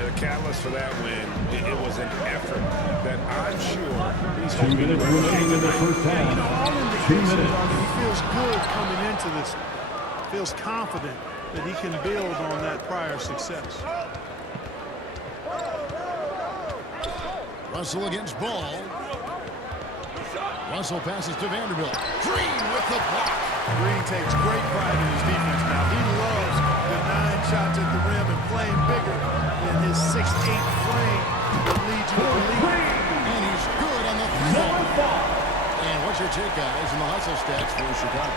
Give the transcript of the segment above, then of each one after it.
Yeah, the catalyst for that win, it was an effort that I'm sure he's 2 minutes remaining in the first half. You know, all 2 indications minutes. are that he feels good coming into this. Feels confident that he can build on that prior success. Russell against Ball. Russell passes to Vanderbilt. Green with the block. Green takes great pride in his defense now. He loves the 9 shots at the rim and playing bigger than his 6'8" frame that leads you to believe. And he's good on the three. And what's your take, guys, in the hustle stats for Chicago?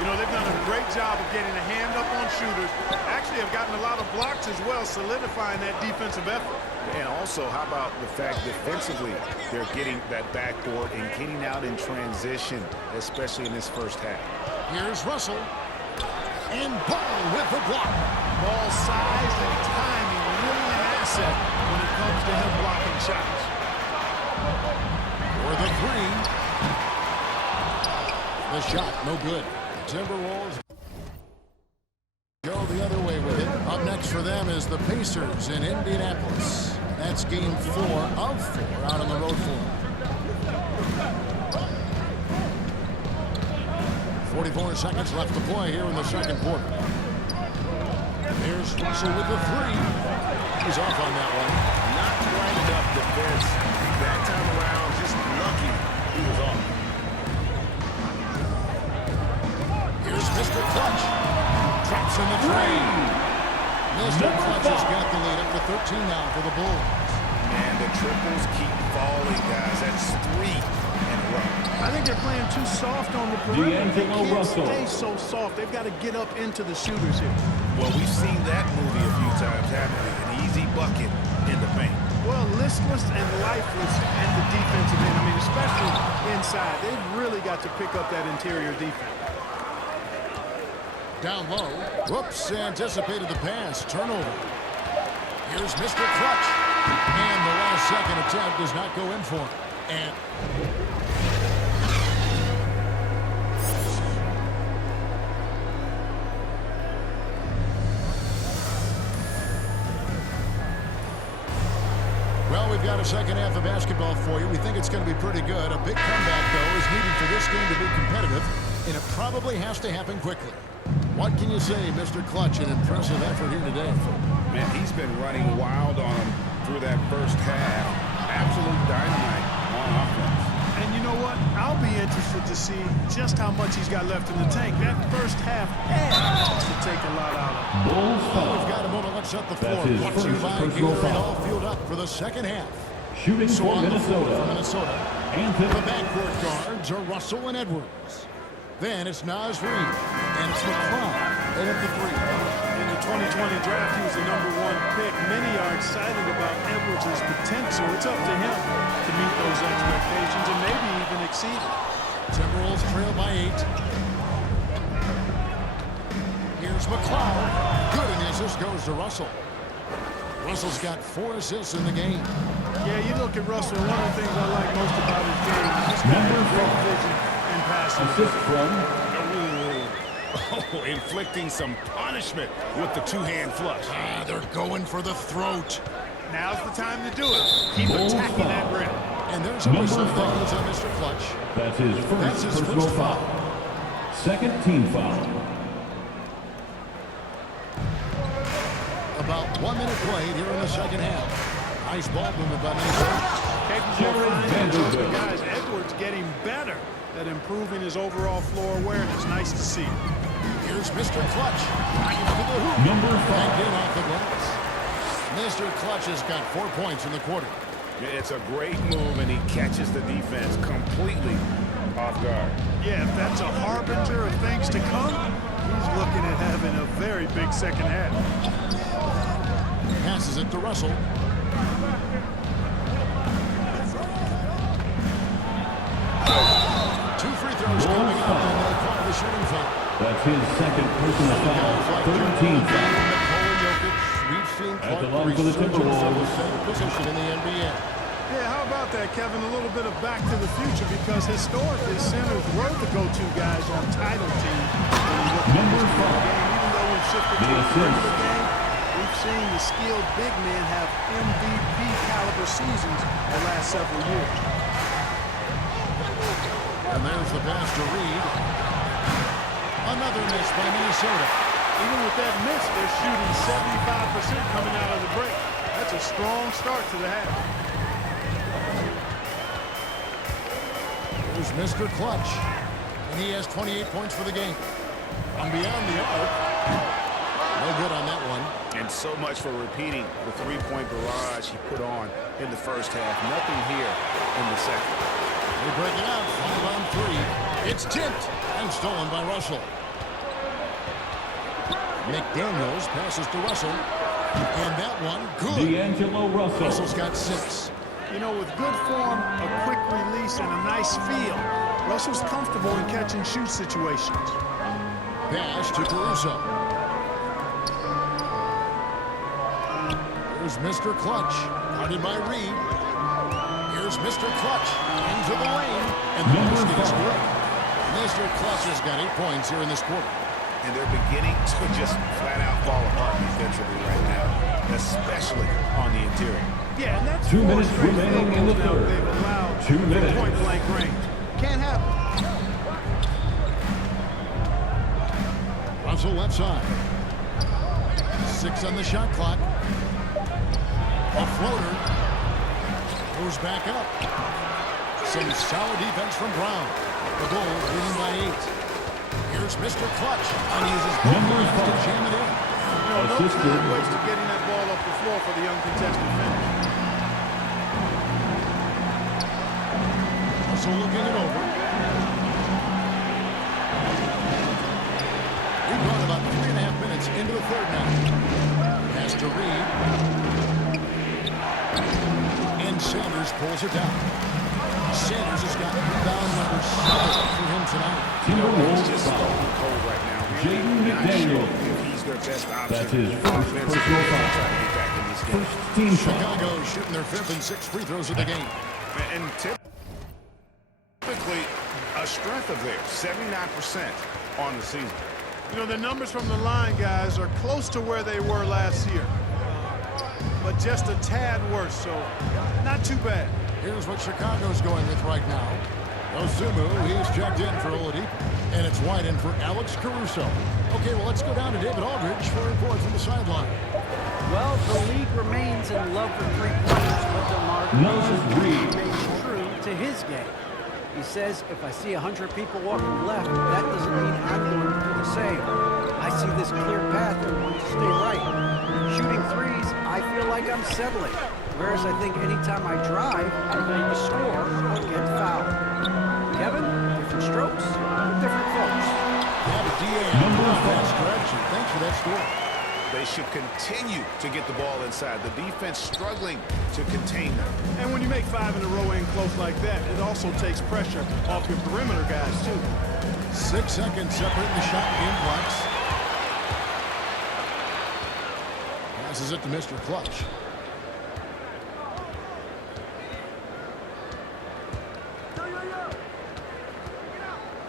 You know, they've done a great job of getting a hand up on shooters. Actually have gotten a lot of blocks as well, solidifying that defensive effort. And also, how about the fact defensively they're getting that backboard and getting out in transition, especially in this first half. Here's Russell. And Ball with the block. Ball size and timing really an asset when it comes to him blocking shots. For the three. The shot, no good. Timberwolves go the other way with it. Up next for them is the Pacers in Indianapolis. That's game 4 of 4 out on the road for them. 44 seconds left to play here in the second quarter. There's Russell with the three. He's off on that one. Not quite enough defense that time around. Just lucky he was off. Here's Mr. Clutch. Drops in the three. Mr. Clutch has got the lead up to 13 now for the Bulls. And the triples keep falling, guys. That's 3 in a row. I think they're playing too soft on the perimeter. They D'Angelo can't Russell. stay so soft. They've got to get up into the shooters here. Well, we've seen that movie a few times, haven't we? An easy bucket in the paint. Well, listless and lifeless at the defensive end. I mean, especially inside. They've really got to pick up that interior defense. Down low. Whoops, anticipated the pass. Turnover. Here's Mr. Clutch. And the last second attempt does not go in for him. And well, we've got a second half of basketball for you. We think it's going to be pretty good. A big comeback, though, is needed for this game to be competitive, and it probably has to happen quickly. What can you say, Mr. Clutch? An impressive effort here today. Man, he's been running wild on him through that first half. Absolute dynamite on offense. And you know what? I'll be interested to see just how much he's got left in the tank. That first half had to take a lot out of him. Bulls We've foul. got a moment. Let's set the floor. That's his Brought to you first by personal Gatorade foul. all fueled up for the second half. Shooting So for on the floor for Minnesota. Minnesota. Anthony. The backcourt guards are Russell and Edwards. Then it's Naz Reid. And it's McCloud. And at the three. In the 2020 draft, he was the #1 pick. Many are excited about Edwards' potential. It's up to him to meet those expectations and maybe even exceed it. Timberwolves trail by 8. Here's McCloud. Good, and the assist goes to Russell. Russell's got 4 assists in the game. Yeah, you look at Russell, one of the things I like most about his game, he's got Number great 5. vision and passing. Assist from Oh, inflicting some punishment with the two-hand flush. They're going for the throat. Now's the time to do it. Keep Bulls attacking foul. that rim. And there's a Number whistle that 5. goes on Mr. Clutch. That's his first That's his personal first foul. Second team foul. About 1 minute played here in the second half. Nice ball movement by Minnesota. Capable of Jared finding those Vanderbilt. guys. Edwards getting better at improving his overall floor awareness. Nice to see. Here's Mr. Clutch. Drives to the hoop. Number 5. Backed in off the glass. Mr. Clutch has got 4 points in the quarter. Yeah, it's a great move, and he catches the defense completely off guard. Yeah, if that's a harbinger of things to come, he's looking at having a very big second half. Passes it to Russell. 2 free throws coming up, and they call the shooting foul. That's his second personal foul. Third team foul. Nikola Jokic, we've seen At the Clark line for the resurge from the Timberwolves. center position in the NBA. Yeah, how about that, Kevin? A little bit of back to the future because historically centers were the go-to guys on title teams. When you look at Number this 5. game, even though we've shifted The to a assist. perimeter game, we've seeing the skilled big men have MVP caliber seasons the last several years. And there's the pass to Reed. Another miss by Minnesota. Even with that miss, they're shooting 75% coming out of the break. That's a strong start to the half. Here's Mr. Clutch. And he has 28 points for the game. And beyond the arc. No good on that one. And so much for repeating the three-point barrage he put on in the first half. Nothing here in the second. They break it out. 5 on 3. It's tipped and stolen by Russell. McDaniels passes to Russell. And that one, good. D'Angelo Russell. Russell's got 6. You know, with good form, a quick release, and a nice feel, Russell's comfortable in catch-and-shoot situations. Pass to Caruso. Here's Mr. Clutch. Guarded by Reed. Here's Mr. Clutch. Into the lane. And the basket is good. Mr. Clutch has got 8 points here in this quarter. And they're beginning to just flat-out fall apart defensively right now, especially on the interior. Yeah, and that's 2 4 minutes straight remaining in the field goals now third. they've allowed 2 minutes. from point-blank range. Can't happen. Russell left side. 6 on the shot clock. A floater. Goes back up. Some solid defense from Brown. The Bulls leading by 8. Here's Mr. Clutch. And he uses both hands to jam it in. You know, no time wasted getting that ball up the floor for the young contestant finish. Russell looking it over. We've gone about 3.5 minutes into the third now. Pass to Reed. And Sanders pulls it down. Sanders has got rebound number 7 for him tonight. It's just cold right now. Jaden Not sure McDaniels. if he's their best option. That's his first offensively, personal foul. try to get back in this game. First team foul. Chicago shooting their 5th and 6th free throws of the game. And typically a strength of theirs, 79% on the season. You know, the numbers from the line, guys, are close to where they were last year. But just a tad worse, so not too bad. Here's what Chicago's going with right now. Osumu, he's checked in for Oladipo. And it's wide in for Alex Caruso. Okay, well, let's go down to David Aldridge for a report from the sideline. Well, the league remains in love with three-pointers, but DeMar Moses Reed. remains true to his game. He says, if I see 100 people walking left, that doesn't mean I'm going to do the same. I see this clear path and want to stay right. Shooting threes, I feel like I'm settling. Whereas I think anytime I drive, I'm going to score or get fouled. Kevin, different strokes for different folks. Yeah, but DA, that stretch, and thanks for that score. They should continue to get the ball inside. The defense struggling to contain them. And when you make 5 in a row in close like that, it also takes pressure off your perimeter guys, too. 6 seconds separating the shot game clocks. Passes it to Mr. Clutch.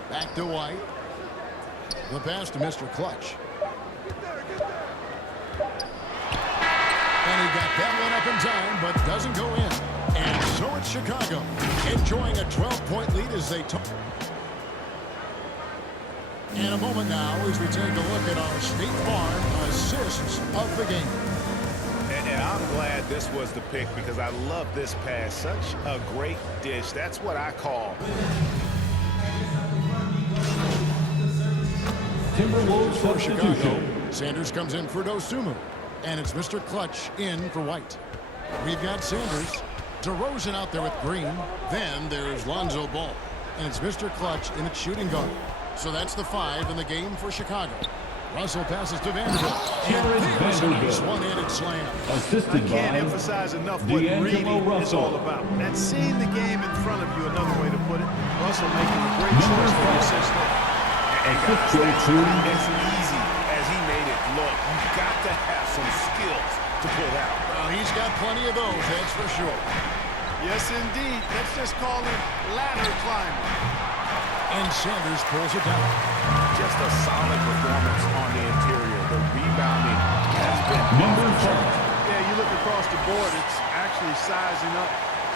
Back to White. The pass to Mr. Clutch. And he got that one up in time, but doesn't go in. And so it's Chicago, enjoying a 12-point lead as they talk. In a moment now, as we take a look at our State Farm assists of the game. And I'm glad this was the pick because I love this pass. Such a great dish. That's what I call. Timberwolves For Chicago, substitution. Sanders comes in for Dosunmu. And it's Mr. Clutch in for White. We've got Sanders. DeRozan out there with Green. Then there's Lonzo Ball. And it's Mr. Clutch in at shooting guard. So that's the 5 in the game for Chicago. Russell passes to Vanderbilt. Jared And there's a nice Vanderbilt. one-handed slam. Assisted Can't by emphasize enough what D'Angelo reading is Russell. all about. That's seeing the game in front of you, another way to put it. Russell making a great choice for the assist there. And Assist guys, goes that's to- not as easy as he made it look. You've got to have some skills to pull out. Well, he's got plenty of those, that's for sure. Yes, indeed. Let's just call him ladder climber. And Sanders pulls it down. Just a solid performance on the interior. The rebounding has been Number off the 5. chart. Yeah, you look across the board, it's actually sizing up,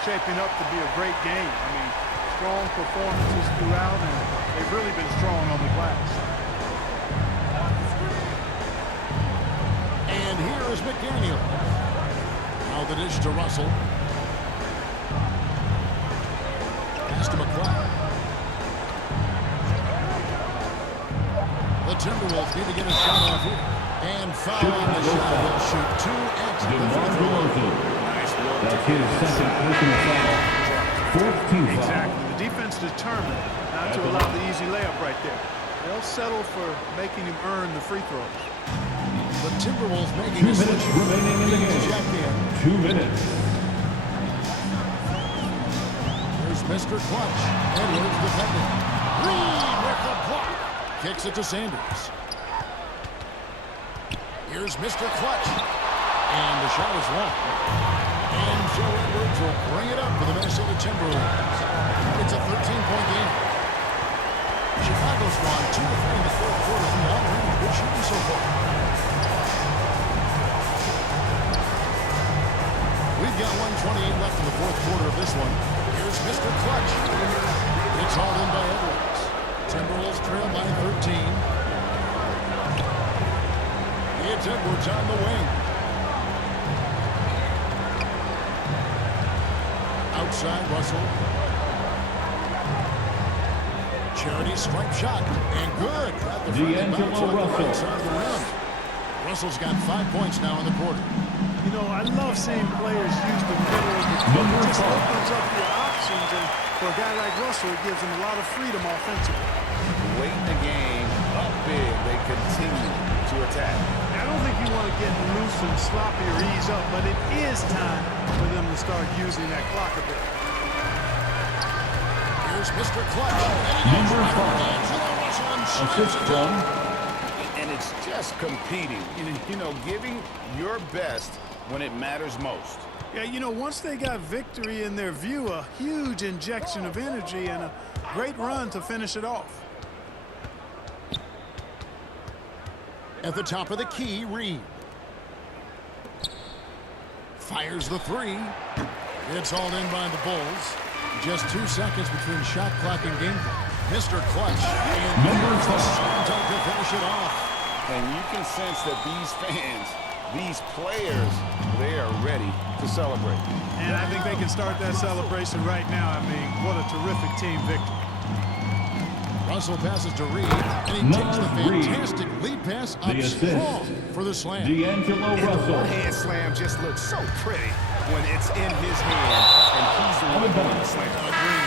shaping up to be a great game. I mean, strong performances throughout, and they've really been strong on the glass. And here is McDaniel. Now the dish to Russell. Pass to McLeod. The Timberwolves need to get a shot off here. And foul on the shot. He'll shoot 2 at the free DeMar throw. DeRozan. Nice work. That's his second personal foul. 4th team foul. Exactly. The defense determined not to allow the easy layup right there. They'll settle for making him earn the free throws. The Timberwolves making 2 a minutes switch. remaining in the game. Check in. 2 minutes. Here's Mr. Clutch. Edwards defending. Reed with the block. Kicks it to Sanders. Here's Mr. Clutch. And the shot is long. And Joe Edwards will bring it up for the Minnesota Timberwolves. It's a 13-point game. Chicago's won 2 of 3 in the fourth quarter from long range. Good shooting so far. We've got 1:28 left in the fourth quarter of this one. Here's Mr. Clutch. It's hauled in by Edwards. Timberwolves trail by 13. It's Edwards on the wing. Outside, Russell. Charity stripe shot. And good. Got the front D'Angelo bounce on the Russell. right side of the rim. Russell's got 5 points now in the quarter. You know, I love seeing players use the middle of the court. Number It just 5. opens up your options, and for a guy like Russell, it gives him a lot of freedom offensively. Late in the game, up big, they continue to attack. I don't think you want to get loose and sloppy or ease up, but it is time for them to start using that clock a bit. Here's Mr. Clutch. And he Number goes 5. D'Angelo Russell and slams Assist it from down. And it's just competing, you know, giving your best when it matters most. Yeah, you know, once they got victory in their view, a huge injection of energy and a great run to finish it off. At the top of the key, Reed. Fires the 3. It's hauled in by the Bulls. Just 2 seconds between shot clock and game clock. Mr. Clutch. And Number there's the 5. slam dunk to finish it off. And you can sense that these fans, these players, they are ready to celebrate. And I think they can start that celebration right now. I mean, what a terrific team victory. Russell passes to Reed, and he takes the Nas Reed. fantastic lead pass up The assist. strong for the slam. D'Angelo And the Russell. one-hand slam just looks so pretty when it's in his hand, and he's the one doing the slam. Agreed.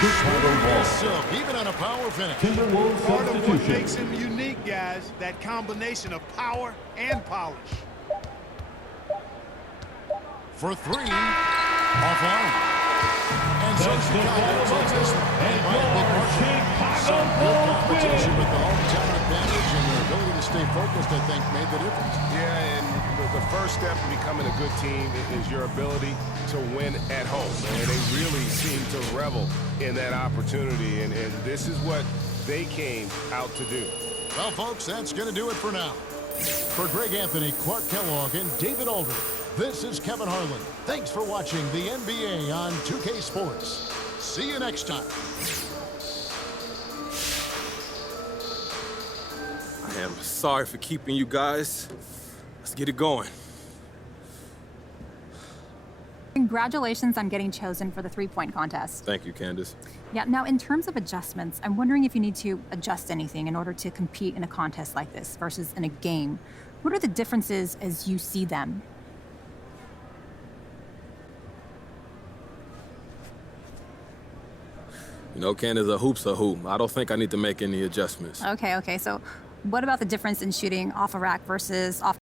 He is swinging this silk, even on a power finish. Timberwolves Part of what substitution. makes him unique, guys, that combination of power and polish. For 3, offline. And so That's the Chicago ball. takes this one. And By a big your margin. Chicago Some good Bulls competition win. with the hometown advantage and their ability to stay focused, I think, made the difference. Yeah, and the first step in becoming a good team is your ability to win at home. And they really seem to revel in that opportunity, and this is what they came out to do. Well, folks, that's going to do it for now. For Greg Anthony, Clark Kellogg, and David Aldridge, this is Kevin Harlan. Thanks for watching the NBA on 2K Sports. See you next time. I am sorry for keeping you guys. Let's get it going. Congratulations on getting chosen for the three-point contest. Thank you, Candace. Yeah, now in terms of adjustments, I'm wondering if you need to adjust anything in order to compete in a contest like this versus in a game. What are the differences as you see them? You know, Candace, a hoop's a hoop. I don't think I need to make any adjustments. Okay, so what about the difference in shooting off a rack versus off